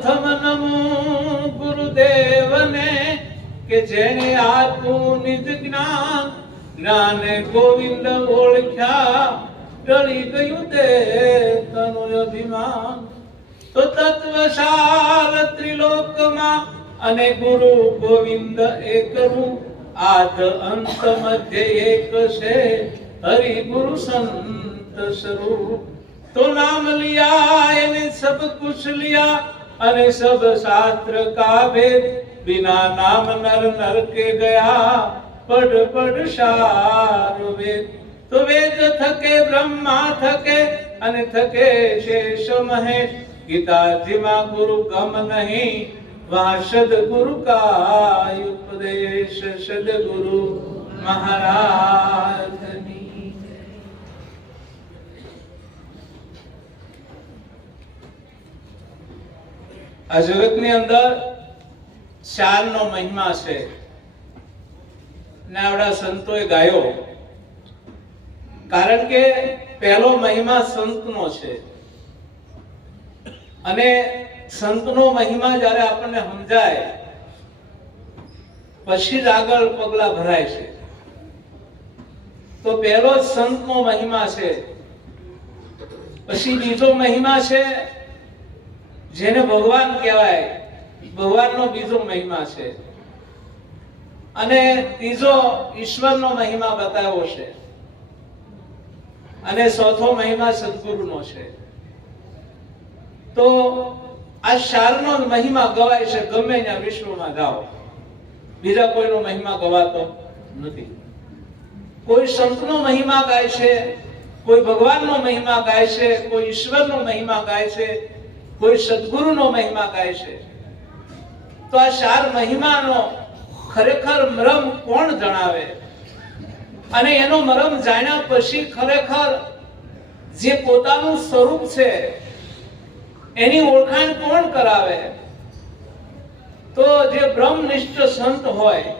પ્રથમ નમો ગુરુદેવને કે જેને આપ્યું નિજ જ્ઞાન, જ્ઞાને ગોવિંદ ઓળખ્યા, ટળી ગયું તે તનુ અભિમાન. તો તત્વસાર ત્રિલોકમાં અને ગુરુ ગોવિંદ એકનું, આદ અંત મધ્ય એક છે હરિ ગુરુ સંત સ્વરૂપ. तो नाम लिया એને सब कुछ लिया અને सब शास्त्र का भेद, बिना नाम नर नर के गया पढ़ पढ़ सार वेद. तो वेद थके ब्रह्मा थके અને થકે શેષ મહેશ, ગીતાજીમાં ગુરુ ગમ નહીં, વહાં સદગુરુ કા ઉપદેશ. સદગુરુ મહારાજની. આ જગતની અંદર ચારનો મહિમા છે ને આપણા સંતોએ ગાયો. કારણ કે પહેલો મહિમા સંતનો છે અને સંતનો મહિમા જ્યારે આપણને સમજાય પછી જ આગળ પગલા ભરાય છે. તો પહેલો જ સંતનો મહિમા છે. પછી બીજો મહિમા છે જેને ભગવાન કહેવાય, ભગવાનનો બીજો મહિમા છે. અને ત્રીજો ઈશ્વરનો મહિમા બતાવ્યો છે. અને ચોથો મહિમા સદગુરુનો છે. તો આ ચારનો મહિમા ગવાય છે ગમે ત્યાં વિશ્વમાં જાઓ. બીજા કોઈનો મહિમા ગવાતો નથી. કોઈ સંતનો મહિમા ગાય છે, કોઈ ભગવાનનો મહિમા ગાય છે, કોઈ ઈશ્વરનો મહિમા ગાય છે, કોઈ સદગુરુનો મહિમા ગાય છે. તો આ ચાર મહિમાનો ખરેખર મરમ કોણ જણાવે? અને એનો મરમ જાણ્યા પછી ખરેખર જે પોતાનું સ્વરૂપ છે એની ઓળખાણ કોણ કરાવે? તો જે બ્રહ્મનિષ્ઠ સંત હોય,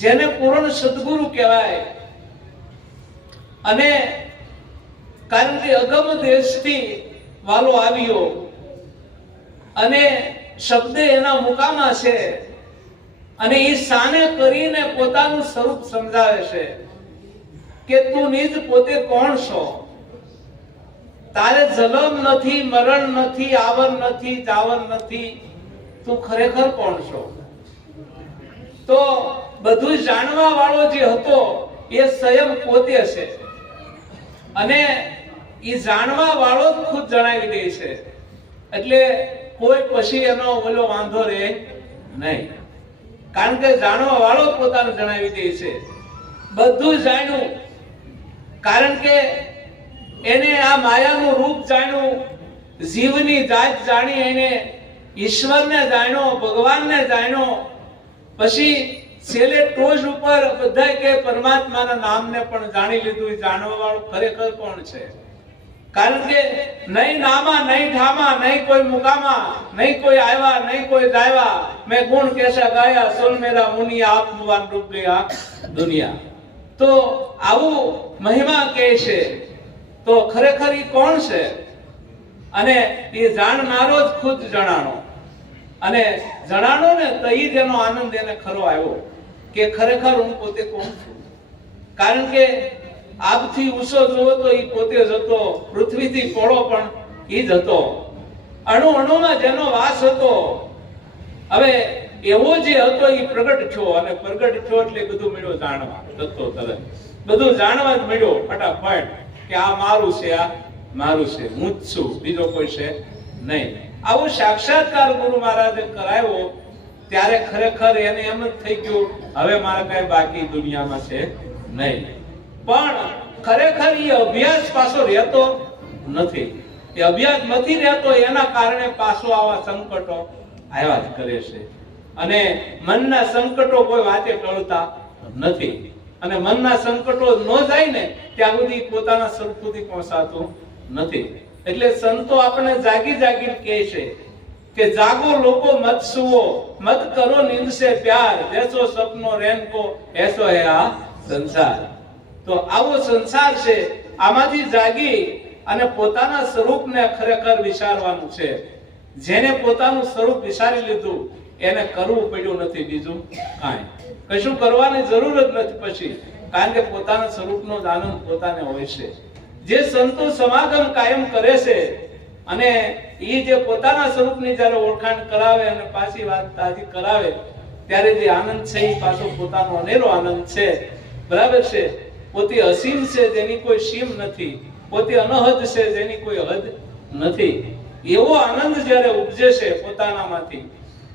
જેને પૂર્ણ સદગુરુ કહેવાય. અને કારણ કે અગમ દેશથી વાલો આવ્યો અને શબ્દ એના મુકામાં છે અને એ સાને કરીને પોતાનું સ્વરૂપ સમજાવે છે કે તું નિજ પોતે કોણ છો? તારે જન્મ નથી, મરણ નથી, આવન નથી, જાવન નથી. તું ખરેખર કોણ છો? તો બધું જાણવા વાળો જે હતો એ સ્વયં પોતે છે અને એ જાણવા વાળો જ ખુદ જણાવી દે છે. એટલે કોઈ પછી એનો ઓલો વાંધો રહે નહીં, કારણ કે જાણવા વાળો પોતાને જણાવી દે છે. બધું જાણ્યું, કારણ કે એને આ માયાનું રૂપ જાણ્યું, જીવની જાત જાણી, એને ઈશ્વરને જાણ્યો, ભગવાનને જાણ્યો. પછી છેલ્લે ટોચ ઉપર બધા કે પરમાત્માના નામને પણ જાણી લીધું. જાણવા વાળું ખરેખર કોણ છે? કારણ કે નહીં નામા, નહીં ઠામા, નહીં કોઈ મુકામા, નહીં કોઈ આવ્યા, નહીં કોઈ જાયવા, મેં ગુણ કેસા ગાયા, સુન મેરા મુનિયા, આપ મુવાન રૂપ ગયા દુનિયા. તો આવું મહિમા કહે છે. તો ખરેખર ઈ કોણ છે? અને એ જાણનારો જ ખુદ જણાણો. અને જણાણો ને તો ઈ જેનો આનંદ એને ખરો આવ્યો કે ખરેખર હું પોતે કોણ છું. કારણ કે આબથી ઊંચો જોવો તો ઈ પોતે જ હતો, પૃથ્વીથી પોળો પણ ઈ જ હતો, અણુ અણુમાં જેનો વાસ હતો. હવે એવો જે હતો ઈ પ્રગટ થયો અને પ્રગટ થયો એટલે બધું મળ્યો જાણવા. તત્વ તરત બધું જાણવા જ મળ્યો ફટાફટ કે આ મારું છે, આ મારું છે, હું જ છું, બીજો કોઈ છે નહીં. આવો સાક્ષાત્કાર ગુરુ મહારાજે કરાવ્યો ત્યારે ખરેખર એને એમ જ થઈ ગયું હવે મારે કઈ બાકી દુનિયામાં છે નહીં. પણ ખરેખર એ અભ્યાસ પાછો રહેતો નથી. એ અભ્યાસ નથી રહેતો, એના કારણે પાછો આવા સંકટો આવ્યા જ કરે છે. અને મનના સંકટો કોઈ વાતે ટળતા નથી. અને મનના સંકટો ન જાય ને ત્યાં સુધી પોતાના સ્વરૂપ સુધી પહોંચાતું નથી. એટલે સંતો આપણે જાગી જાગી કહે છે કે જાગો લોકો મત સુવો, મત કરો નીંદ સે પ્યાર, જૈસો સપનો રેન કો એસો હે આ સંસાર. તો આવો સંસાર છે, આમાંથી જાગી અને પોતાના સ્વરૂપને ખરેખર વિચારવાનું છે. જેને પોતાનું સ્વરૂપ વિચારી લીધું એને કરવું પડ્યું નથી બીજું કાંઈ, કશું કરવાની જરૂર જ નથી પછી, કારણ કે પોતાના સ્વરૂપનો જ આનંદ પોતાને હોય છે. જે સંતો સમાગમ કાયમ કરે છે અને એ જે પોતાના સ્વરૂપની જ્યારે ઓળખાણ કરાવે અને પાછી વાત તાજી કરાવે ત્યારે જે આનંદ છે એ પાછો પોતાનો અનેરો આનંદ છે. બરાબર છે. પોતે અસીમ છે જેની કોઈ સીમ નથી, પોતે અનહદ છે જેની કોઈ હદ નથી. એવો આનંદ જ્યારે ઉપજે છે પોતાનામાંથી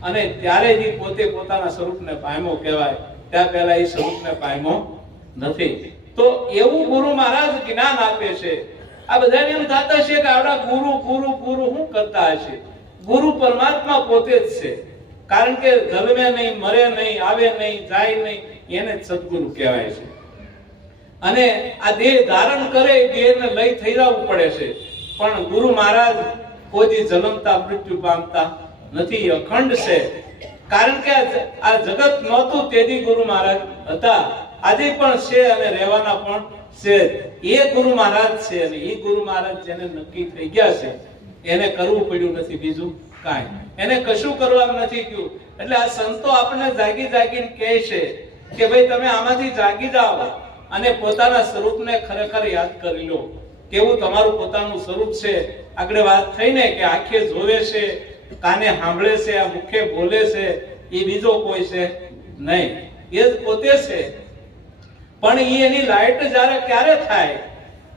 અને ત્યારે જ પોતે પોતાના સ્વરૂપને પામ્યો કહેવાય. ત્યાં પહેલા એ સ્વરૂપને પામ્યો નથી. તો એવું ગુરુ મહારાજ જ્ઞાન આપે છે. આ બધાને એમ થતા છે કે આપણા ગુરુ ગુરુ ગુરુ શું કરતા હશે? ગુરુ પરમાત્મા પોતે જ છે. કારણ કે જન્મે નહીં, મરે નહીં, આવે નહીં, જાય નહીં, એને જ સદગુરુ કહેવાય છે. અને આ દેહ ધારણ કરે એ દેહને લઈ થઈ જવું પડે છે. પણ ગુરુ મહારાજ કોઈ જન્મતા મૃત્યુ પામતા નથી, અખંડ છે. કારણ કે આ જગત નહોતું તેથી ગુરુ મહારાજ હતા, આજે પણ છે અને રહેવાના પણ છે. એ ગુરુ મહારાજ છે અને એ ગુરુ મહારાજ જેને નક્કી થઈ ગયા છે એને કરવું પડ્યું નથી બીજું કાંઈ, એને કશું કરવા નથી ગયું. એટલે આ સંતો આપણને જાગી જાગીને કહે છે કે ભાઈ તમે આમાંથી જાગી જાઓ અને પોતાના સ્વરૂપને ખરેખર યાદ કરી લો. કેવું તમારું પોતાનું સ્વરૂપ છે. આગળ વાત થઈ ને કે આંખે જોવે છે, કાને સાંભળે છે, આ મુખે બોલે છે, એ બીજો કોઈ છે નહીં, એ જ પોતે છે. પણ એની લાઈટ જ્યારે ક્યારે થાય?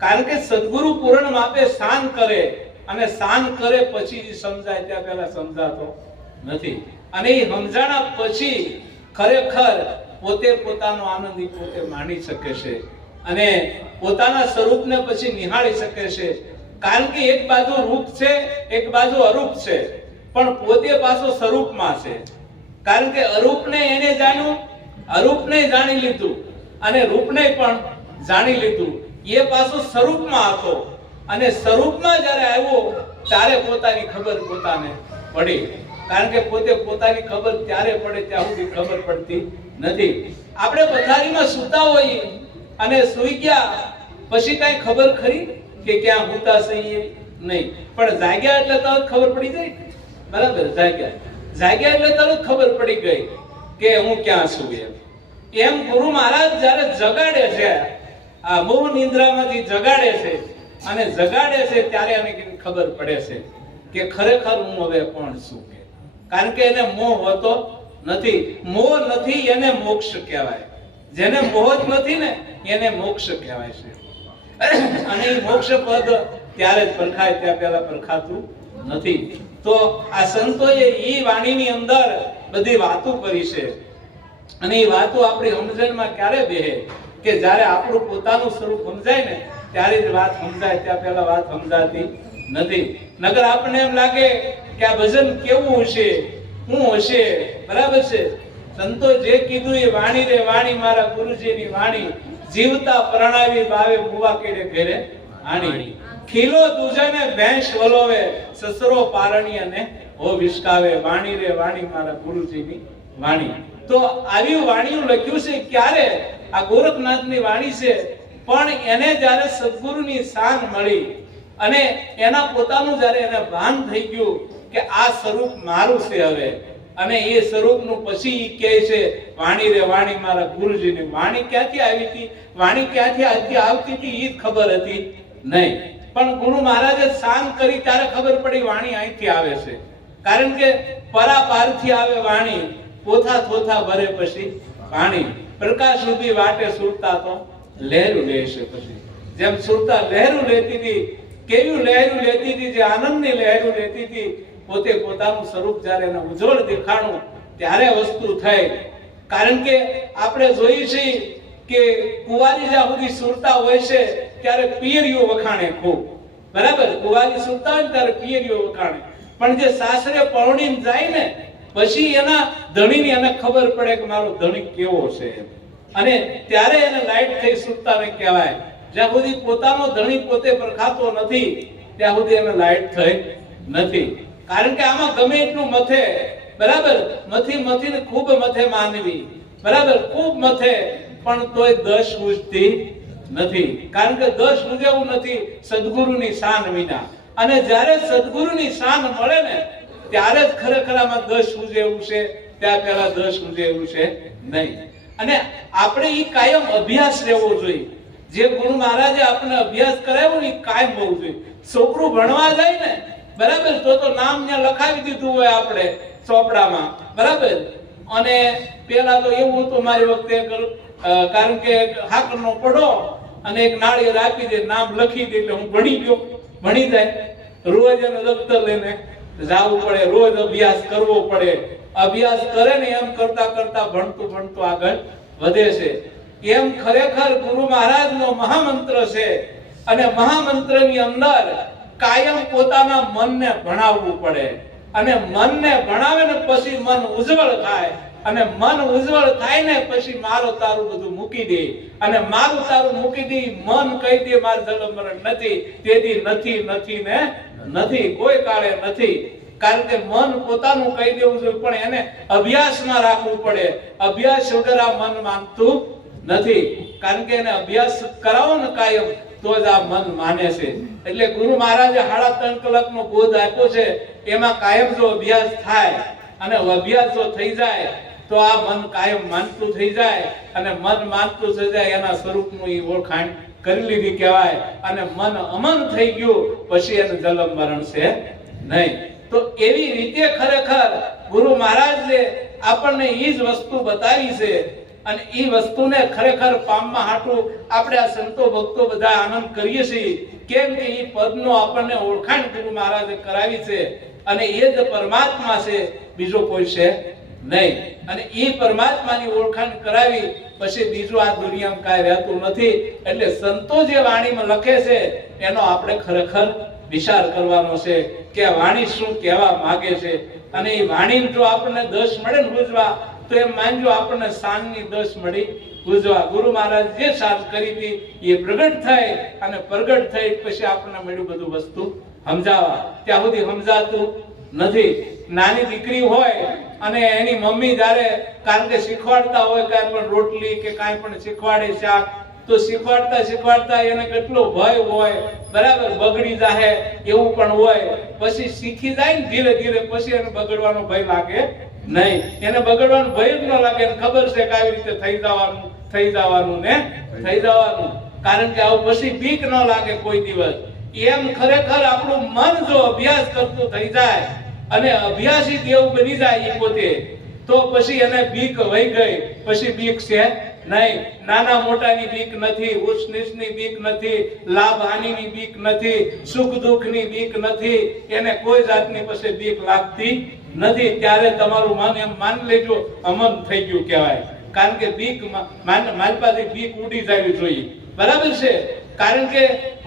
કારણ કે સદગુરુ પૂર્ણ માપે શાન કરે અને શાન કરે પછી સમજાય, ત્યાં પહેલા સમજાતો નથી. અને એ સમજાણા પછી ખરેખર પોતે પોતાનો આનંદ પોતે માણી શકે છે અને પોતાના સ્વરૂપને પછી નિહાળી શકે છે. કારણ કે એક બાજુ રૂપ છે, એક બાજુ અરૂપ છે, પણ પોતે પાછો સ્વરૂપમાં છે. કારણ કે અરૂપને એને જાણ્યું, અરૂપને જાણી લીધું અને રૂપને પણ જાણી લીધું. એ પાછો સ્વરૂપમાં હતો અને સ્વરૂપમાં જ્યારે આવ્યો ત્યારે પોતાની ખબર પોતાને પડી. કારણ કે પોતે પોતાની ખબર ત્યારે પડે ત્યાં સુધી ખબર પડતી નથી. આપણે પથારીમાં સૂતા હોઈએ અને સૂઈ ગયા પછી કઈ ખબર ખરી કે ક્યાં સૂતા છીએ? નહીં. પણ જાગ્યા એટલે તરત ખબર પડી જાય. બરાબર, જાગ્યા એટલે તરત ખબર પડી ગઈ કે હું ક્યાં છું. એમ ગુરુ મહારાજ જ્યારે જગાડે છે, આ મોહ નિંદ્રામાંથી જગાડે છે અને જગાડે છે ત્યારે એને ખબર પડે છે કે ખરેખર હું હવે કોણ છું. કારણ કે એને મોહ હોતો નથી. મોહ નથી એને મોક્ષ કહેવાય. જેને મોહ જ નથી ને એને મોક્ષ કહેવાય છે. અને એ મોક્ષ પદ ત્યારે જ પરખાય, ત્યાં પહેલા પરખાતું નથી. તો આ સંતોએ ઈ વાણીની અંદર બધી વાતો કરી છે અને એ વાતો આપણી સમજણમાં ક્યારે બેહે કે જ્યારે આપણું પોતાનું સ્વરૂપ સમજાય ને ત્યારે જ વાત સમજાય, ત્યાં પહેલા વાત સમજાતી નથી. નગર આપણને એમ લાગે કે આ ભજન કેવું હશે, શું હશે. બરાબર છે. સંતો જે કીધું એ વાણી રે વાણી, મારા ગુરુજીની વાણી, જીવતા પ્રણાવી બાવે મુવા કેડે ઘેરે આણી. ખીલો દૂજાને ભેંસ વલોવે, સસરો પારણી અને હો વિસકાવે. વાણી રે વાણી, મારા ગુરુજીની વાણી. તો આવી વાણીઓ લખ્યું છે ક્યારે? આ ગોરખનાથની વાણી છે. પણ એને જ્યારે સદગુરુની શાન મળી અને એના પોતાનું જ્યારે એને ભાન થઈ ગયું કે આ સ્વરૂપ મારું છે હવે, અને એ સ્વરૂપનું પછી ઈ કહે છે વાણી રે વાણી, મારા ગુરુજીની વાણી. ક્યાંથી આવી હતી? વાણી ક્યાંથી આવતી હતી ઈ જ ખબર હતી નહીં. પણ ગુરુ મહારાજે શાન કરી ત્યારે ખબર પડી વાણી અહીંથી આવે છે. કારણ કે પરાપારથી આવે વાણી, પોથા થોથા ભરે પછી પાણી. પ્રકાશ રૂપી વાટે સુરતા તો લહેરું લેશે પછી. જેમ સુરતા લહેરું લેતી હતી, કેવી લહેરું લેતી હતી? જે આનંદની લહેરું લેતી હતી. પોતે પોતાનું સ્વરૂપ જ્યારે એને ઉજ્જવળ દેખાણું ત્યારે વસ્તુ થઈ. કારણ કે આપણે જોઈએ છીએ કે કુંવારી જ્યાં સુધી સુરતા હોય છે ત્યારે પિયરીઓ વખાણે ખૂબ. બરાબર, કુંવારી સુરતા હોય ત્યારે પિયરીઓ વખાણે. પણ જે સાસરે પરણીને જાય ને પછી એના ધણીની એને ખબર પડે કે મારો ધણી કેવો છે અને ત્યારે એને લાઈટ થઈ સુરતાને કહેવાય. જ્યાં સુધી પોતાનો ધણી પોતે પરખાતો નથી ત્યાં સુધી એને લાઈટ થઈ નથી. કારણ કે આમાં ગમે એટલું મથે, બરાબર, મથીને ખૂબ મથે માનવી, બરાબર, ખૂબ મથે, પણ તોય દશ ઉજતી નથી. કારણ કે દશ ઉજેવું નથી સદગુરુની શાન વિના. અને જ્યારે સદગુરુની શાન મળે ને ત્યારે જ ખરેખર આમાં દસ સૂજે એવું છે, ત્યાં પહેલા દસ સૂજે એવું છે નહીં. અને આપણે ઈ કાયમ અભ્યાસ રહેવો જોઈએ. જે ગુરુ મહારાજે આપણને અભ્યાસ કરાવ્યો ને એ કાયમ હોવું જોઈએ. છોકરું ભણવા જાય ને બરાબર, તો નામ ત્યાં લખાવી દીધું હોય આપણે ચોપડામાં બરાબર. અને પેલા તો એવું હતું મારી વખતે, કારણ કે હાકરનો પડો અને એક નાળિયેર આપી દે, નામ લખી દે એટલે હું ભણી ગયો, ભણી જાય. રોજ એને દફતર લઈને જવું પડે, રોજ અભ્યાસ કરવો પડે. અભ્યાસ કરે ને એમ કરતા કરતા ભણતું ભણતું આગળ વધે છે. એમ ખરેખર ગુરુ મહારાજનો મહામંત્ર છે. અને મહામંત્રની અંદર કાયમ પોતાના મનને ભણાવવું પડે. અને મનને ભણાવે ને પછી મન ઉજ્જવળ થાય. અને મન ઉજ્જવળ થાય ને પછી મારું તારું બધું મૂકી દે. અને મારું તારું મૂકી દે, મન કહી દે માર જન્મ મરણ નથી, તેથી નથી નથી ને નથી, કોઈ કાળે નથી. કારણ કે મન પોતાનું કહી દેવું જોઈએ, પણ એને અભ્યાસમાં રાખવું પડે. અભ્યાસ વગર આ મન માનતું નથી. કારણ કે એને અભ્યાસ કરાવો ને કાયમ, તો જ આ મન માને છે. એટલે ગુરુ મહારાજે 3.5 કલાકનો બોધ આપ્યો છે. એમાં કાયમ જો અભ્યાસ થાય અને અભ્યાસ જો થઈ જાય તો આ મન કાયમ માનતું થઈ જાય. અને મન માનતું થઈ જાય એના સ્વરૂપનું ઈ ઓળખાણ કરી લીધી કહેવાય. અને મન અમન થઈ ગયું પછી એને જન્મ મરણ છે નહીં. તો એવી રીતે ખરેખર ગુરુ મહારાજે આપણને ઈ જ વસ્તુ બતાવી છે. અને ઈ વસ્તુને ખરેખર પામવા હાટું આપણે આ સંતો ભક્તો બધા આનંદ કરીએ છીએ. કેમ કે ઈ પદનો આપણને ઓળખાણ ગુરુ મહારાજે કરાવી છે. અને એ જ પરમાત્મા છે, બીજો કોઈ છે નહીં. અને ઈ પરમાત્માની ઓળખાણ કરાવી પછી બીજું આ દુનિયામાં કાંઈ રહેતું નથી. એટલે સંતો જે વાણીમાં લખે છે એનો આપણે ખરેખર વિચાર કરવાનો છે કે આ વાણી શું કહેવા માંગે છે. અને એ વાણી જો આપણને દસ મળે ને બુજવા, તો એમ માનજો આપણને શાનની દસ મળી બુજવા. ગુરુ મહારાજ જે શાન કરી હતી એ પ્રગટ થઈ, અને પ્રગટ થઈ પછી આપણને મળ્યું બધું વસ્તુ સમજાવવા. ત્યાં સુધી સમજાતું નથી. નાની દીકરી હોય અને એની મમ્મી જ્યારે કારણ કે શીખવાડતા હોય કાંઈ પણ રોટલી કે કાંઈ પણ શીખવાડે શાક, તો શીખવાડતા શીખવાડતા એને કેટલો ભય હોય બરાબર, બગડી જાય એવું પણ હોય. પછી શીખી જાય ને ધીરે ધીરે પછી એને બગડવાનો ભય લાગે નહીં. એને બગડવાનો ભય જ ન લાગે. એને ખબર છે કે આવી રીતે થઈ જવાનું ને થઈ જવાનું. કારણ કે આવું પછી બીક ન લાગે કોઈ દિવસ. એમ ખરેખર આપણું મન જો અભ્યાસ કરતું થઈ જાય અને અભ્યાસી દેવ બની જાય એ પોતે, તો પછી એને બીક વહી ગઈ. પછી બીક છે નહીં. નાના મોટાની બીક નથી, ઉચ્ચ નીચની બીક નથી, લાભ હાનિની બીક નથી, સુખ દુઃખની બીક નથી. એને કોઈ જાતની પછી બીક લાગતી નથી. ત્યારે તમારું મન એમ માન લેજો અમન થઈ ગયું કહેવાય. કારણ કે બીક મારી પાસે બીક ઉડી જવી જોઈએ બરાબર છે. કારણ કે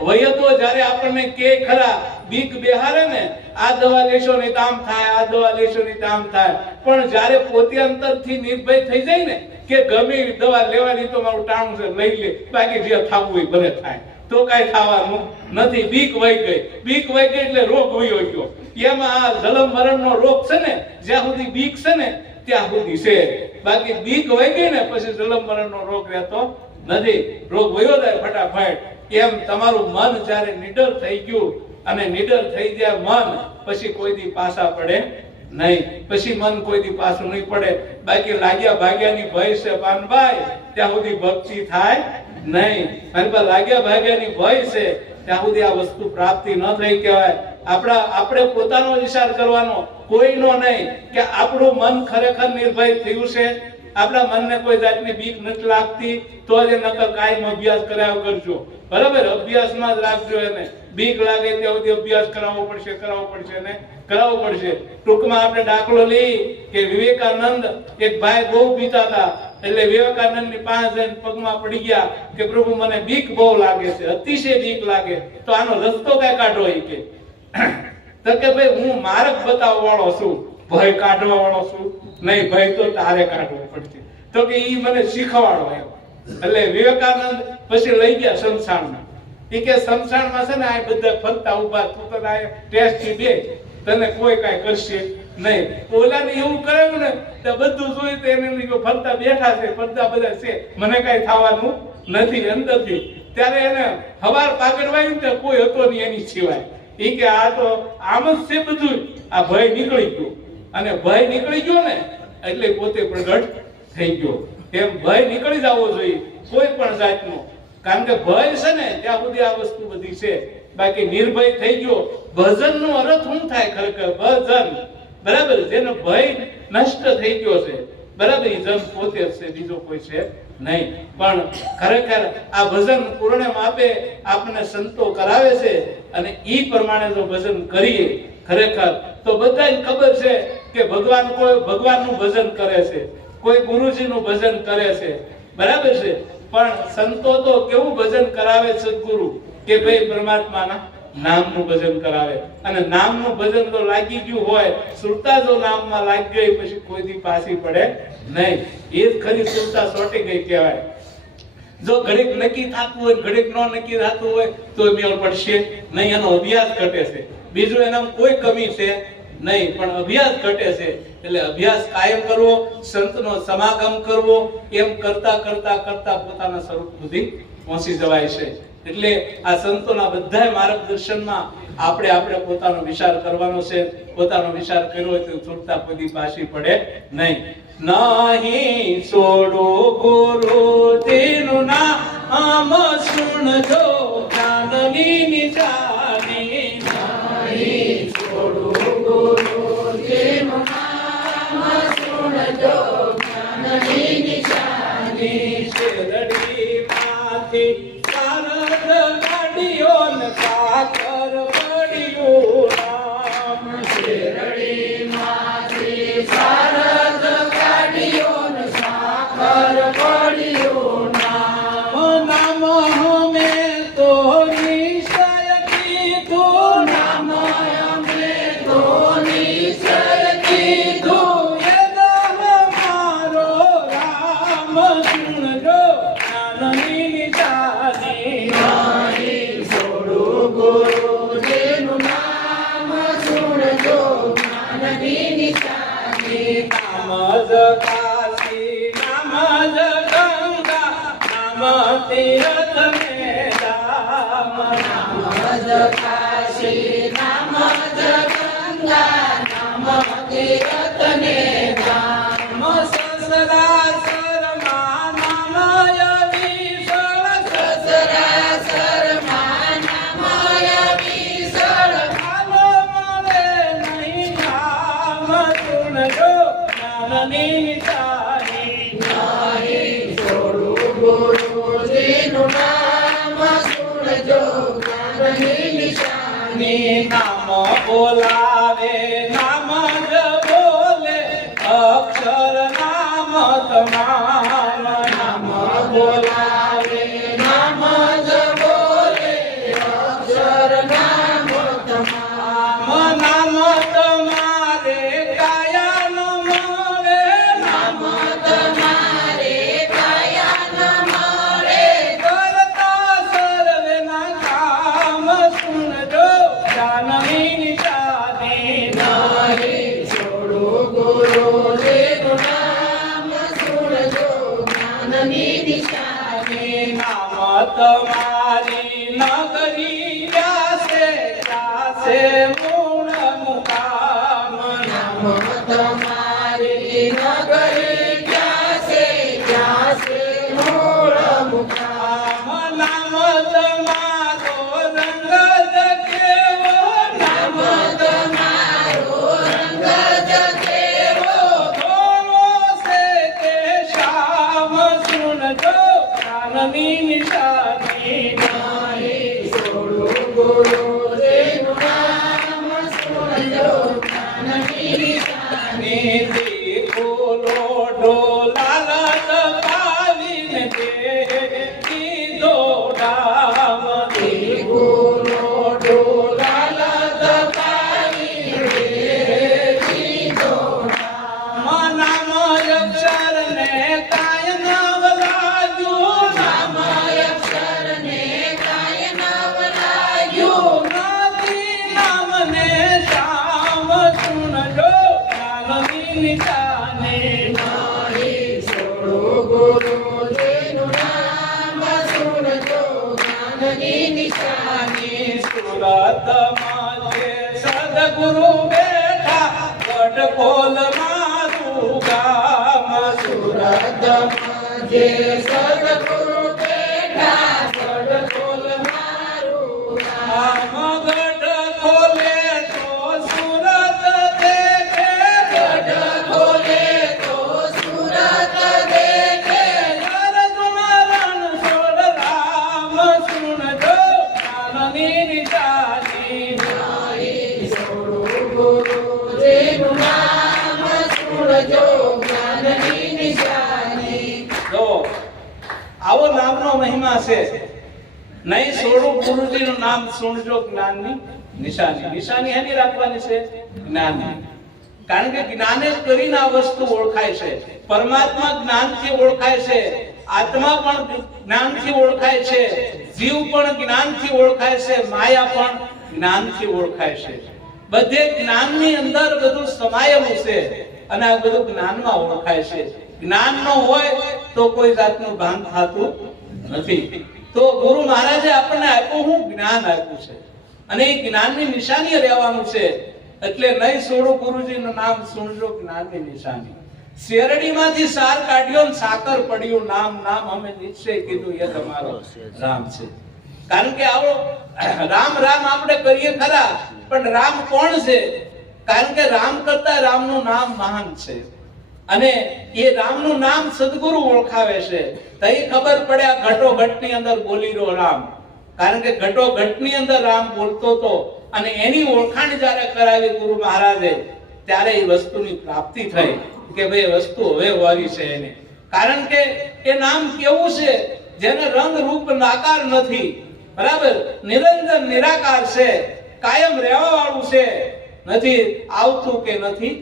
વયતો જ્યારે આપણને કે ખરા બીક બેહારે ને, આ દવા લેશો ને કામ થાય, આ દવા લેશો ને કામ થાય. પણ જ્યારે પોતે અંતરથી નિર્ભય થઈ જાય ને કે ગમે દવા લેવાની તો મારું ટાણું છે લઈ લે, બાકી જે થવું હોય ભલે થાય, તો કાંઈ થવાનું નથી. બીક વહી ગઈ. બીક વહી ગઈ એટલે રોગ વહ્યો ગયો. એમાં આ જન્મ મરણનો રોગ છે ને, જ્યાં સુધી બીક છે ને ત્યાં સુધી છે. બાકી બીક વહી ગઈ ને પછી જન્મ મરણનો રોગ રહેતો નથી. રોગ વયો જાય ફટાફટ. એમ તમારું મન જ્યારે નિડર થઈ ગયું અને નિડર થઈ જાય મન, પછી કોઈ દી પાછા પડે નહીં. પછી મન કોઈ દી પાછું નહીં પડે. બાકી લાગ્યા ભાગ્યાની ભય છે પાનભાઈ, ત્યાં સુધી ભક્તિ થાય નહીં. મારી પાસે લાગ્યા ભાગ્યાની ભય છે ત્યાં સુધી આ વસ્તુ પ્રાપ્તિ ન થઈ કહેવાય. આપણે પોતાનો વિચાર કરવાનો, કોઈનો નહીં. કે આપણું મન ખરેખર નિર્ભય થયું છે, આપણા મનને કોઈ જાતની બીક નથી લાગતી, તો જ નકર કાયમ અભ્યાસ કરાવ કરજો બરાબર. અભ્યાસમાં જ રાખજો. એને બીક લાગે ત્યાં સુધી અભ્યાસ કરાવવો પડશે ને કરાવવો પડશે. ટૂંકમાં આપણે દાખલો લઈ કે વિવેકાનંદ એક ભાઈ બહુ પીતા હતા. એટલે વિવેકાનંદ ની પાસે જઈને પગમાં પડી ગયા કે પ્રભુ મને બીક બહુ લાગે છે, અતિશય બીક લાગે, તો આનો રસ્તો કઈ કાઢો કે. તો કે ભાઈ હું માર્ગ બતાવવા વાળો છું, ભય કાઢવા વાળો છું નહીં. ભય તો તારે કાઢવો પડશે. તો કે ઈ મને શીખવાડો એમ. એટલે વિવેકાનંદ પછી લઈ ગયા શમશાનમાં. ઈ કે શમશાનમાં છે ને આ બધા ફરતા ઉભા, તું તો આ ટેસ્ટથી બે, તને કોઈ કાંઈ કરશે નહીં. ઓલાને એવું કરાવ્યું ને તો બધું જોયું તો એને ફરતા બેઠા છે, ફરતા બધા છે, મને કાંઈ થવાનું નથી અંદરથી. ત્યારે એને હવાર પાગડ વાયું ને કોઈ હતો નહીં એની સિવાય. ઈ કે આ તો આમ જ છે બધું, આ ભય નીકળી ગયો, અને ભય નીકળી ગયો ને એટલે પોતે પ્રગટ થઈ ગયો. એમ ભય નીકળી જવો જોઈએ કોઈ પણ જાતનો, કારણ કે ભય છે ને ત્યાં સુધી આ વસ્તુ બધી છે. બાકી નિર્ભય થઈ ગયો. ભજનનો અર્થ શું થાય ખરેખર? ભજન, બરાબર, જેનો ભય નષ્ટ થઈ ગયો છે, બરાબર, એ જન પોતે છે, બીજો કોઈ છે નહીં. પણ ખરેખર આ ભજન પૂર્ણ માપે આપણને સંતો કરાવે છે, અને ઈ પ્રમાણે જો ભજન કરીએ ખરેખર તો બધાને ખબર છે કે ભગવાન કોઈ ભગવાનનું ભજન કરે છે, કોઈ ગુરુજીનું ભજન કરે છે, બરાબર છે. પણ સંતો તો કેવું ભજન કરાવે સદગુરુ કે ભાઈ પરમાત્માના નામનું ભજન કરાવે. અને નામનું ભજન તો લાગી ગયું હોય, સુરતા જો નામમાં લાગી ગઈ પછી કોઈ દી પાછી પડે નહીં. એ જ ખરી સુરતા સોટી ગઈ કહેવાય. જો ઘડીક નક્કી થતું હોય, ઘડીક નો નક્કી થતું હોય તો મેળ પડશે નહીં. એનો અભ્યાસ ઘટે છે, બીજું એનામાં કોઈ કમી છે નહીં, પણ અભ્યાસ ઘટે છે. એટલે અભ્યાસ કાયમ કરવો, સંતનો સમાગમ કરવો, એમ કરતા કરતા કરતા પોતાના સ્વરૂપ સુધી પહોંચી જવાય છે. એટલે આ સંતોના બધા માર્ગદર્શનમાં આપણે પોતાનો વિચાર કરવાનો છે. પોતાનો વિચાર કર્યો હોય તો છૂટતા પદી પાછી પડે નહીં. નહીં છોડો ગુરુજીનું નામ સુણજો જ્ઞાનની નિશાની. નહીં છોડો ગુરુજીનું નામ સુણજો જ્ઞાનની નિશાની. શેરડીમાંથી સાકર પડ્યું રામ. શેરડીમાંથી સારદ કાઢ્યો ને સાકર પડ્યું નામ. નામ અમે તો નિશ્ચય કીધું, નામ અમે તો નિશ્ચય કીધું. એ મારો રામ સુણજો જ્ઞાનની નિશાની. ગુરુજીનું નામ સુણજો જ્ઞાનની નિશાની. નામ જ કાશી, નામ જ ગંગા, નામ તીર્થ ને ધામ. નામ જ કાશી, નામ જ ગંગા, નામ તીર્થ ને ધામ. સસરાસર માં નામ વિસળ, સસરાસર માં નામ વિસળ. ભાલો મળે નહીં નામ સુણજો જ્ઞાનની નિશાની. નહીં છોડું ગુરુજીનું નામ સુણજો જ્ઞાનની નિશાની. નામ બોલાવે નામ જ બોલે, અક્ષર નામ તમામ. નામ બોલાવે નામ જ બોલે, અક્ષર નામ તમામ. નામ તમારે કાયા ન મળે, નામ તમારે કાયા ન મળે. કરતા સર્વેના કામ સુણજો જ્ઞાનની નિશાની. નહીં છોડું ગુરુજીનું નામ સુણજો જ્ઞાનની નિશાની. નામ તમારી નગરી જાશે, જાશે મૂળ મુકામ. નામ તમારી નગરી જાશે, જાશે મૂળ મુકામ. નામ તમારો રંગ જ કેવો, નામ તમારો રંગ જ કેવો. ધોળો છે કે શ્યામ સુણજો જ્ઞાનની નિશાની. નહીં છોડું ગુરુજીનું નામ સુણજો જ્ઞાનની નિશાની. દીકુલો ડોલા પાવીને દીધો ડામ. દીકુલો ડોલા પાવીને દીધો ડામ. નામ અક્ષર ને કાય નવ લાગ્યું, નામ અક્ષર ને કાય નવ લાગ્યું. નથી નામને શ્યામ સુણજો જ્ઞાનની નિશાની. નહીં છોડું ગુરુજીનું નામ સુણજો જ્ઞાનની નિશાની. સુરતમાં ખોલ મારું ગામ સુરતમાં જે સદગુરુ બેઠા ગઢ ખોલ મારું ગામ. આમ ગઢ ખોલે તો સુરત દેખે ગઢ ખોલે તો સુરત દેખે. રણ છોડ રામ સુણજો જ્ઞાનની નિશાની. મારી સોળું ગુરુજીનું નામ સુણજો જ્ઞાનની નિશાની. જો આવો નામનો મહિમા છે. નહીં સોળું ગુરુજીનું નામ સુણજો જ્ઞાનની નિશાની. નિશાની એની રાખવાની છે જ્ઞાનની. કારણ કે જ્ઞાને કરીને આ વસ્તુ ઓળખાય છે. પરમાત્મા જ્ઞાનથી ઓળખાય છે, આત્મા પણ જ્ઞાનથી ઓળખાય છે, જીવ પણ જ્ઞાનથી ઓળખાય છે, માયા પણ જ્ઞાનથી ઓળખાય છે. બધે જ્ઞાનની અંદર બધું સમાયેલું છે અને આ બધું જ્ઞાનમાં ઓળખાય છે. જ્ઞાન ન હોય તો કોઈ જાતનું ભાન થતું નથી. તો ગુરુ મહારાજે આપણને આપ્યું હું જ્ઞાન આપ્યું છે અને એ જ્ઞાનની નિશાની રહેવાનું છે. એટલે નહીં સોળું ગુરુજીનું નામ સુણજો જ્ઞાનની નિશાની. શેરડીમાંથી સાર કાઢ્યો ને સાકર પડ્યું નામ. નામ અમે નિશ્ચય કીધું એ તમારો રામ છે. કારણ કે આવો રામ રામ આપણે કરીએ ખરા, પણ રામ કોણ છે? કારણ કે રામ કરતા રામનું નામ મહાન છે અને એ રામનું નામ સદગુરુ ઓળખાવે છે. તઈ ખબર પડે આ ઘટો ઘટની અંદર બોલી રહ્યો રામ. કારણ કે ઘટો ઘટની અંદર રામ બોલતો હતો અને એની ઓળખાણ જ્યારે કરાવી ગુરુ મહારાજે, ત્યારે એ વસ્તુની પ્રાપ્તિ થઈ કે ભાઈ વસ્તુ હવે વાવી છે એને. કારણ કે એ નામ કેવું છે જેને રંગ રૂપ નાકાર નથી, બરાબર, નિરંજન નિરાકાર છે, કાયમ રહેવા વાળું છે, નથી આવતું કે નથી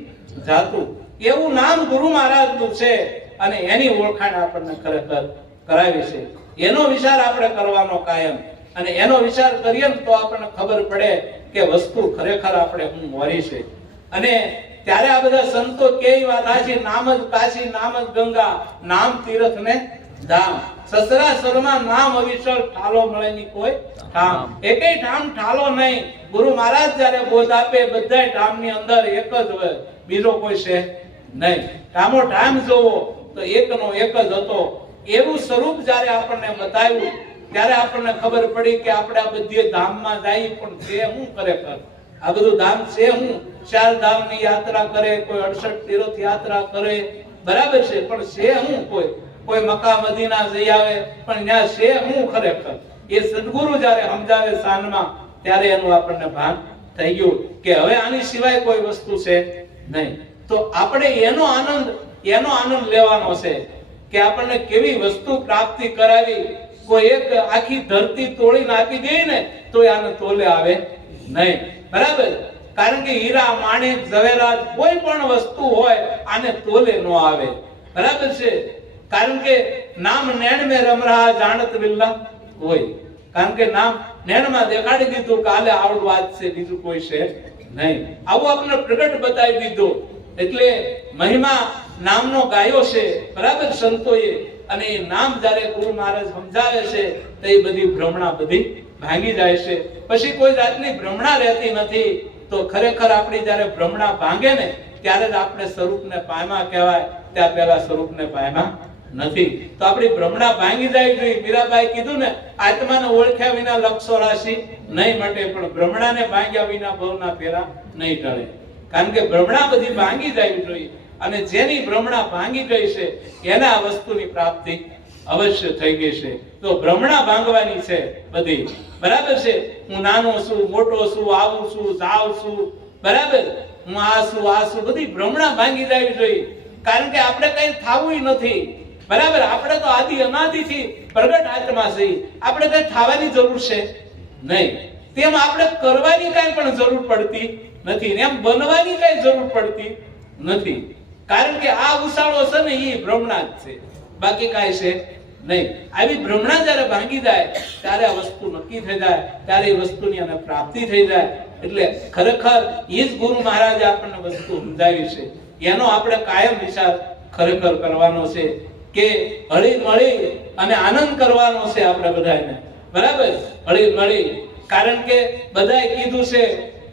જાતું. એવું નામ ગુરુ મહારાજનું છે અને એની ઓળખાણ આપણને ખરેખર કરાવી છે. એનો વિચાર આપણે કરવાનો કાયમ, અને એનો વિચાર કરીએ તો આપણને ખબર પડે કે વસ્તુ ખરેખર આપણે હું મોરી છે. અને ત્યારે આ બધા સંતો કેવી વાત આ છે, નામ જ કાશી, નામ જ ગંગા, નામ તીર્થ ને ધામ. સસરાસરમાં નામ અવિચળ, ઠાલો મળે ની કોઈ ઠામ. એકેય ઠામ ઠાલો નહીં. ગુરુ મહારાજ જ્યારે બોધ આપે બધાય ઠામની અંદર એક જ હોય, બીજો કોઈ છે નહીં. ઠામો ઠામ જોવો તો એકનો એક જ હતો. એવું સ્વરૂપ જ્યારે આપણને બતાવ્યું ત્યારે આપણને ખબર પડી કે આપણે આ બધી ધામમાં જઈએ પણ છે હું ખરેખર? આ બધું ધામ છે હું? 4 ધામની યાત્રા કરે, કોઈ 68 તીર્થ યાત્રા કરે, બરાબર છે, પણ છે હું? કોઈ મક્કા મદીના જઈ આવે પણ ત્યાં છે હું ખરેખર? એ સદગુરુ જ્યારે સમજાવે સાનમાં ત્યારે એનું આપણને ભાન થઈ ગયું કે હવે આની સિવાય કોઈ વસ્તુ છે નહીં. તો આપણે એનો આનંદ લેવાનો છે કે આપણને કેવી વસ્તુ પ્રાપ્તિ કરાવી. કોઈ એક આખી ધરતી તોડીને આપી દે ને તો આને તોલે આવે નહીં, બરાબર. કારણ કે હીરા, માણેક, ઝવેરાત કોઈ પણ વસ્તુ હોય આને તોલે ન આવે, બરાબર છે. કારણ કે નામ નેણ મે રમ રહા જાણત વિલ્લા હોય. કારણ કે નામ નેણમાં દેખાડી દીધું કાલે આવડું વાત છે, બીજું કોઈ છે નહીં. આવું આપણે પ્રગટ બતાવી દીધું. એટલે મહિમા નામનો ગાયો છે, બરાબર, સંતોએ. અને એ નામ જ્યારે ગુરુ મહારાજ સમજાવે છે તો એ બધી ભ્રમણા બધી ભાંગી જાય છે. પછી કોઈ જાતની ભ્રમણા રહેતી નથી. તો ખરેખર આપણી જ્યારે ભ્રમણા ભાંગે ને ત્યારે જ આપણે સ્વરૂપને પામ્યા કહેવાય. ત્યાં પહેલા સ્વરૂપને પામ્યા નથી. તો આપણી ભ્રમણા ભાંગી જાય જોઈએ. મીરાબાઈ કીધું ને, આત્માને ઓળખ્યા વિના લક્ષો રાશિ નહીં મટે, પણ ભ્રમણાને ભાંગ્યા વિના ભવના ફેરા નહીં ટળે. કારણ કે ભ્રમણા બધી ભાંગી જાય જોઈએ અને જેની ભ્રમણા ભાંગી ગઈ છે એને આ વસ્તુની પ્રાપ્તિ અવશ્ય થઈ ગઈ છે. તો ભ્રમણા ભાંગવાની છે બધી, બરાબર છે. હું નાનો છું, મોટો છું, આવું છું, જાઉં છું, બરાબર, હું આ છું, બધી ભ્રમણા ભાંગી જાય જોઈએ. કારણ કે આપણે કઈ થાવું નથી, બરાબર. આપણે તો આદિ અનાદિથી પ્રગટ આત્મા છીએ. આપણે કઈ થવાની જરૂર છે નહીં. તેમ આપણે કરવાની કઈ પણ જરૂર પડતી નથી, એમ બનવાની કઈ જરૂર પડતી નથી. કારણ કે આ ઉસાળો છે ને એ ભ્રમણા જ છે, બાકી કાંઈ છે નહીં. આવી ભ્રમણા જ્યારે ભાંગી જાય ત્યારે આ વસ્તુ નક્કી થઈ જાય, ત્યારે એ વસ્તુની અને પ્રાપ્તિ થઈ જાય. એટલે ખરેખર એ જ ગુરુ મહારાજે આપણને વસ્તુ સમજાવી છે. એનો આપણે કાયમ વિચાર ખરેખર કરવાનો છે કે હળી મળી અને આનંદ કરવાનો છે આપણે બધાને, બરાબર, હળી મળી. કારણ કે બધાએ કીધું છે,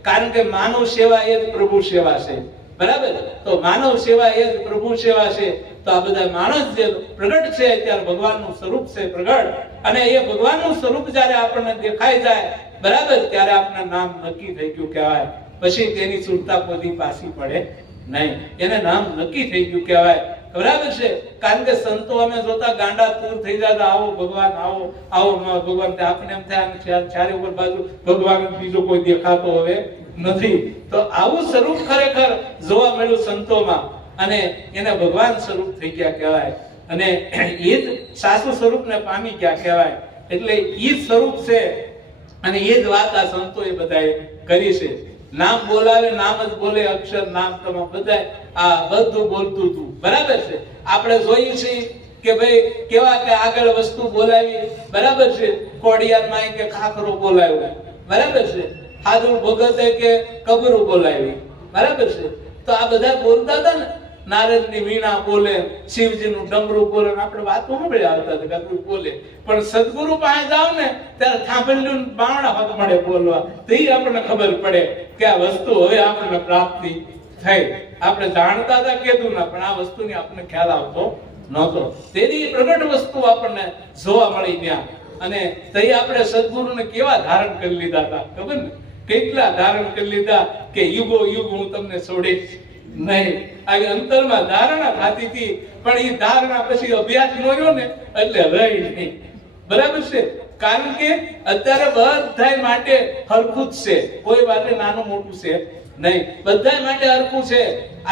કારણ કે માનવ સેવા એ જ પ્રભુ સેવા છે. બરાબર. તો માનવ સેવા એ જ પ્રભુ સેવા છે. તો આ બધા માણસ જે પ્રગટ છે ત્યારે ભગવાનનું સ્વરૂપ છે પ્રગટ, અને એ ભગવાનનું સ્વરૂપ જ્યારે આપણને દેખાઈ જાય બરાબર ત્યારે આપણા નામ નક્કી થઈ ગયું કહેવાય. પછી તેની સુરતા પોતી પાછી પડે નહીં, એને નામ નક્કી થઈ ગયું કહેવાય. બરાબર છે. કારણ કે સંતો અમે જોતા ગાંડા તૂર થઈ જતા, આવો ભગવાન આવો આવો ભગવાન. આપને એમ થાય ચારે ઉપર બાજુ ભગવાન બીજો કોઈ દેખાતો હવે નથી. તો આવું સ્વરૂપ ખરેખર જોવા મળ્યું સંતોમાં, અને એને ભગવાન સ્વરૂપ થઈ ગયા કહેવાય. અને એ જ સાસુ સ્વરૂપને પામી ગયા કહેવાય. એટલે એ જ સ્વરૂપ છે, અને એ જ વાત આ સંતોએ બધાએ કરી છે. નામ બોલાવે, નામ જ બોલે, અક્ષર નામ તમામ બધા આ બધું બોલતું હતું. બરાબર છે. આપણે જોઈએ છીએ કે ભાઈ કેવા કે આગળ વસ્તુ બોલાવી, બરાબર છે. કોડિયાર માં કે ખાખરો બોલાવ્યો, બરાબર છે. હાદુર ભગતે કે કબરું બોલાવી, બરાબર છે. તો આ બધા બોલતા હતા ને, નારદની વીણા બોલે, શિવજીનું ડમરું બોલે, આપણે વાતો સાંભળી આવતા હતા કબરું બોલે. પણ સદગુરુ પાસે જાવ ને ત્યારે થાંભલ્યું બાવણા હાથ મળે બોલવા, તો એ આપણને ખબર પડે કે આ વસ્તુ હવે આપણને પ્રાપ્તિ થઈ. આપણે જાણતા હતા કીધું ના, પણ આ વસ્તુની આપણને ખ્યાલ આવતો નહોતો. તેની પ્રગટ વસ્તુ આપણને જોવા મળી ત્યાં. અને તે આપણે સદગુરુને કેવા ધારણ કરી લીધા હતા ખબર ને, કેટલા ધારણ કરી લીધા કે યુગો યુગ હું તમને છોડીશ નહીં. આવી અંતરમાં ધારણા થતી હતી, પણ એ ધારણા પછી અભ્યાસ નો રહ્યો ને એટલે રહી નહીં. બરાબર છે. કારણ કે અત્યારે બધા માટે હરખું જ છે, કોઈ માટે નાનું મોટું છે નહીં, બધા માટે હરખું છે.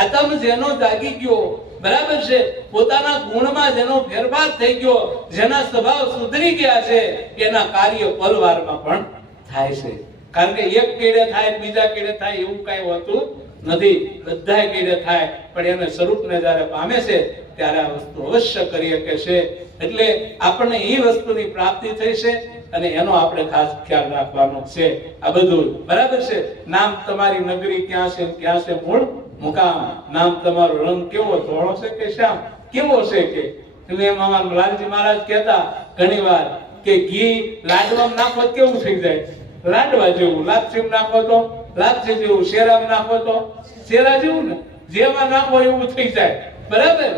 આતમ જેનો જાગી ગયો, બરાબર છે, પોતાના ગુણમાં જેનો ફેરફાર થઈ ગયો, જેના સ્વભાવ સુધરી ગયા છે, એના કાર્ય પલવારમાં પણ થાય છે. કારણ કે એક કેડે થાય બીજા કેડે થાય એવું કઈ હોતું નથી, બધા કેડે થાય. પણ એને સ્વરૂપને જ્યારે પામે છે ત્યારે આ વસ્તુ અવશ્ય કરી શકે છે. એટલે આપણને એ વસ્તુની પ્રાપ્તિ થઈ છે, અને એનો આપણે ખાસ ખ્યાલ રાખવાનો છે. આ બધું બરાબર છે. નામ તમારી નગરી ક્યાં છે, ક્યાં છે મૂળ મુકામ. નામ તમારો રંગ કેવો, ધોળો છે કે શ્યામ, કેવો છે કે એમ અમારા લાલજી મહારાજ કહેતા ઘણી વાર કે ઘી લાડવામાં નાખો કેવું થઈ જાય, લાડવા જેવું. લાપસી નાખો તો લાપસી જેવું, શેરામાં નાખો તો શેરા જેવું ને, જેમાં નાખો એવું થઈ જાય. બરાબર.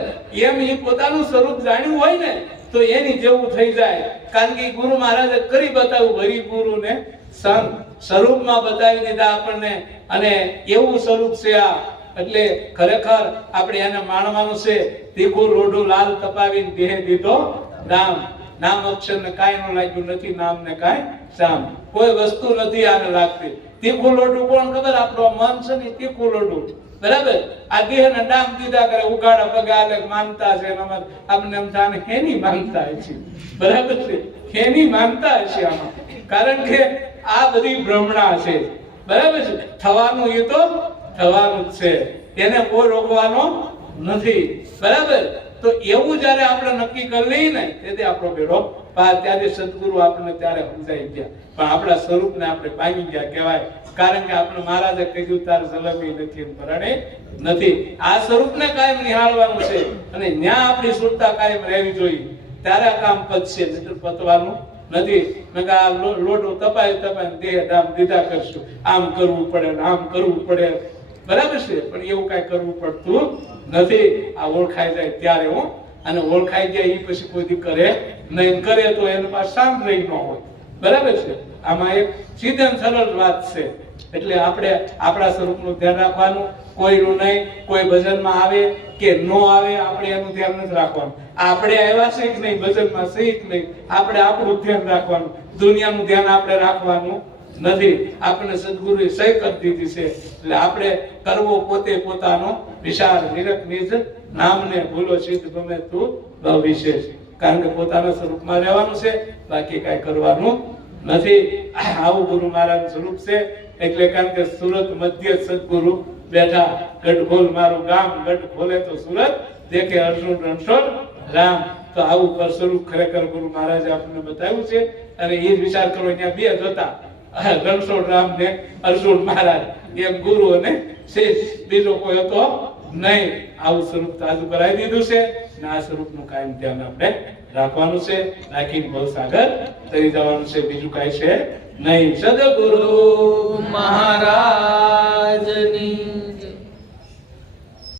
એમ એ પોતાનું સ્વરૂપ જાણ્યું હોય ને તો એની જેવું થઈ જાય. કારણ કે ગુરુ મહારાજે કરી બતાવ્યું, હરિ ગુરુ ને સંત સ્વરૂપમાં બતાવી દીધા આપણને, અને એવું સ્વરૂપ છે આ. એટલે ખરેખર આપણે એને માણવાનું છે. તીખું રોઢું લાલ તપાવીને દેહ દીધો રામ. નામ અક્ષર ને કાંઈ ન લાગ્યું નથી, નામ ને કાંઈ શામ. કોઈ વસ્તુ નથી આને લાગતી. તીખું લોઢું કોણ ખબર? આપણો મન છે ને તીખું લોઢું. બરાબર. આ દેહ ને નામ દીધા કરે, ઉગાડા પગાલે માનતા છે. આપણે એમ થાય હેની માનતા છે, બરાબર છે, હેની માનતા છે આમાં. કારણ કે આ બધી ભ્રમણા છે. બરાબર છે. થવાનું એ તો થવાનું જ છે, એને કોઈ રોકવાનો નથી. બરાબર. તો એવું જયારે આપણે નક્કી કરી લઈએ ને તેથી આપણો બેડો પાર. ત્યારે સદગુરુ આપણને ત્યારે સમજાઈ ગયા, પણ આપણા સ્વરૂપને આપણે પામી ગયા કહેવાય. કારણ કે આપણે મહારાજે કહ્યું તાર જલમી નથી, પરણે નથી. આ સ્વરૂપને કાયમ નિહાળવાનું છે, અને ન્યા આપણી સુરતા કાયમ રહેવી જોઈએ. ત્યારે આ કામ પતશે, નહીતર પતવાનું નથી. આ લોટો તપાય દેહ ધામ દીધા કરશું, આમ કરવું પડે આમ કરવું પડે, બરાબર છે. પણ એવું કઈ કરવું પડતું નથી. આ ઓળખાઈ જાય ત્યારે હું, અને ઓળખાઈ જાય એ પછી કોઈ કરે નહીં. કરે તો એના પાસે શાંત રહી ન હોય. બરાબર છે. આમાં એક સીધી સરળ વાત છે. એટલે આપણે આપણા સ્વરૂપનું ધ્યાન રાખવાનું, કોઈનું નહીં. કોઈ ભજનમાં આવે કે ન આવે આપણે એનું ધ્યાન નથી રાખવાનું. આપણે આવ્યા છે કે નહીં ભજનમાં, સહી કે નહીં, આપણે આપણું ધ્યાન રાખવાનું. દુનિયાનું ધ્યાન આપણે રાખવાનું નથી. આપણે સદગુરુએ સહી કરી દીધી છે. એટલે આપણે કરવો પોતે પોતાનો વિચાર, નિરખ નિજ નામને ભૂલો સિદ્ધ ગમે તું વિશેષ. કારણ કે પોતાના સ્વરૂપમાં રહેવાનું છે, બાકી કઈ કરવાનું નથી. આવું ગુરુ મહારાજ સ્વરૂપ છે. એટલે કારણ કે સુરત મધ્ય સદગુરુ બેઠા, ગઢ ખોલ મારું ગામ, ગઢ ખોલે તો સુરત દેખે અર્જુન રણછોડ રામ. તો આવું પર સ્વરૂપ ખરેખર ગુરુ મહારાજે આપણને બતાવ્યું છે. અને એ જ વિચાર કરો, અહીંયા બે જ હતા, રણછોડ રામ ને અર્જુન મહારાજ, એમ ગુરુ અને શેષ, બીજો કોઈ હતો નહીં. આવું સ્વરૂપ તાજું કરાવી દીધું છે, અને આ સ્વરૂપનું કાયમ ધ્યાન આપણે રાખવાનું છે. રાખીને ભવસાગર તરી જવાનું છે, બીજું કાંઈ છે નહીં. સદગુરુ મહારાજની